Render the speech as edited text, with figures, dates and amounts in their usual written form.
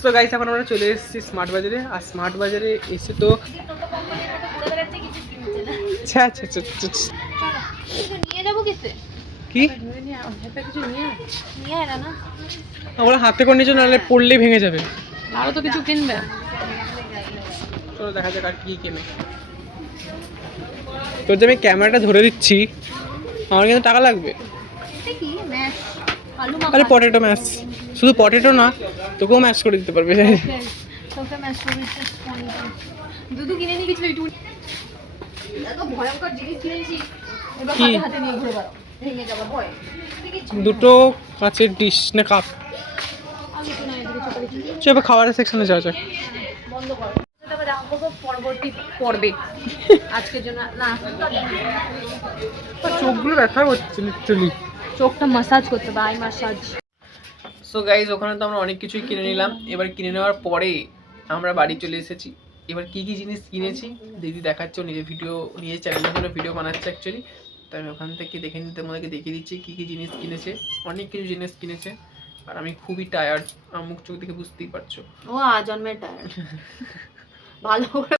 So guys এখন আমরা চলে এসেছি স্মার্ট বাজারে। আর স্মার্ট বাজারে এসে তো নিয়ে যাবো কিসে? কি কিছু নিয়ে এরা না আমরা হাতে করে নিয়েছো, নাহলে পড়লেই ভেঙে যাবে। আরো তো কিছু কিনবে। চলো দেখা যাক আর কি কেনে। তোর যে আমি ক্যামেরাটা ধরে দিচ্ছি, আমার কিন্তু টাকা লাগবে। এটা কি ম্যাশ আলু আরে পটেটো ম্যাশ, শুধু পটেটো না, তোকেও ম্যাশ করে দিতে পারবে। তোকে ম্যাশ করে দিতে দুধু কিনে নিয়ে গেছিল একটু। এত ভয়ঙ্কর জিনিস কিনেছি, এবার কি? হাতে নিয়ে ঘুরে বেড়াও, ভেঙে যাবে ভয়। দুটো কাঁচের ডিশ না কাপ। আমি তো না এদিকে ছোট কিছু চল এবার খাবারের সেকশনে যাওয়া যাক। বন্ধ করো। তারপরে দেখা করবো পরবর্তী পর্বে। আজকের জন্য না, চোখগুলো ব্যথা করছে লিটারালি। চোখটা মাসাজ করতে হবে, আই মাসাজ। সো গাইজ ওখানে তো আমরা অনেক কিছুই কিনে নিলাম। এবার কিনে নেওয়ার পরে আমরা বাড়ি চলে এসেছি। এবার কি কি জিনিস কিনেছি দিদি দেখাচ্ছে, ও নিজে ভিডিও, নিজের চ্যানেলের জন্য ভিডিও বানাচ্ছে অ্যাকচুয়ালি। তাই আমি ওখান থেকে দেখে নিতে তোমাদেরকে দেখিয়ে দিচ্ছি কী কী জিনিস কিনেছে। অনেক কিছু জিনিস কিনেছে আর আমি খুবই টায়ার্ড, আমার মুখ চোখ দেখে বুঝতেই পারছো। ও জন্মের টায়ার্ড ভালো করে